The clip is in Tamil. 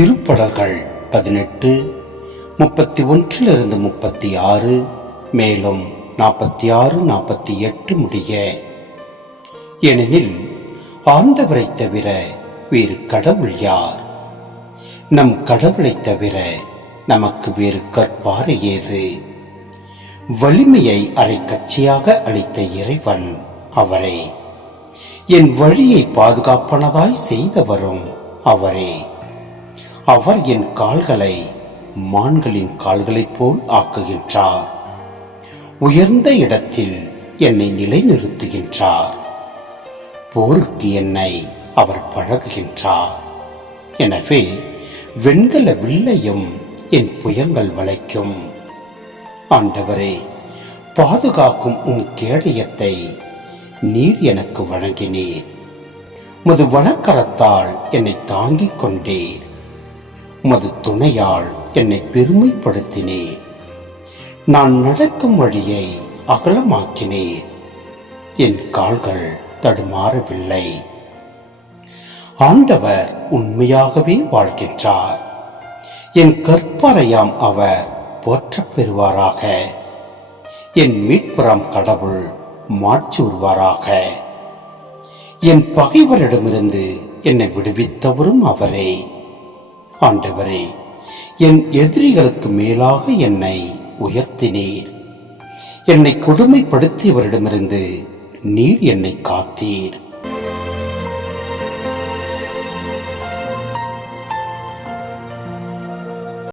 திருப்படல்கள் பதினெட்டு முப்பத்தி ஒன்றிலிருந்து முப்பத்தி ஆறு மேலும் நாற்பத்தி ஆறு நாற்பத்தி எட்டு முடிய. ஏனெனில் ஆண்டவரை தவிர வேறு கடவுள் யார்? நம் கடவுளை தவிர நமக்கு வேறு கற்பாறு ஏது? வலிமையை அரைக்கச்சியாக அளித்த இறைவன் அவரே. என் வழியை பாதுகாப்பனதாய் செய்தவரும் அவரே. அவர் என் கால்களை மான்களின் கால்களைப் போல் ஆக்குகின்றார். உயர்ந்த இடத்தில் என்னை நிலைநிறுத்துகின்றார். போருக்கு என்னை அவர் பழகுகின்றார். எனவே வெண்கல வில்லையும் என் புயங்கள் வளைக்கும். ஆண்டவரே பாதுகாக்கும் உம் கேடயத்தை நீர் எனக்கு வழங்கினீர். முது வழக்கரத்தால் என்னை தாங்கிக் கொண்டேன் உமது துணையால் என்னை பெருமைப்படுத்தினீர். நான் நடக்கும் வழியை அகலமாக்கினீர். என் கால்கள் தடுமாறவில்லை. ஆண்டவர் உண்மையாகவே வாழ்கின்றார். என் கற்பறையாம் அவர் போற்றப் பெறுவாராக என் மீட்புறம் கடவுள் மாற்றூர்வாராக என் பகைவரிடமிருந்து என்னை விடுவித்தவரும் அவரே. ஆண்டவரே என் எதிரிகளுக்கு மேலாக என்னை உயர்த்தினீர். என்னை கொடுமைப்படுத்தியவரிடமிருந்து நீர் என்னை காத்தீர்.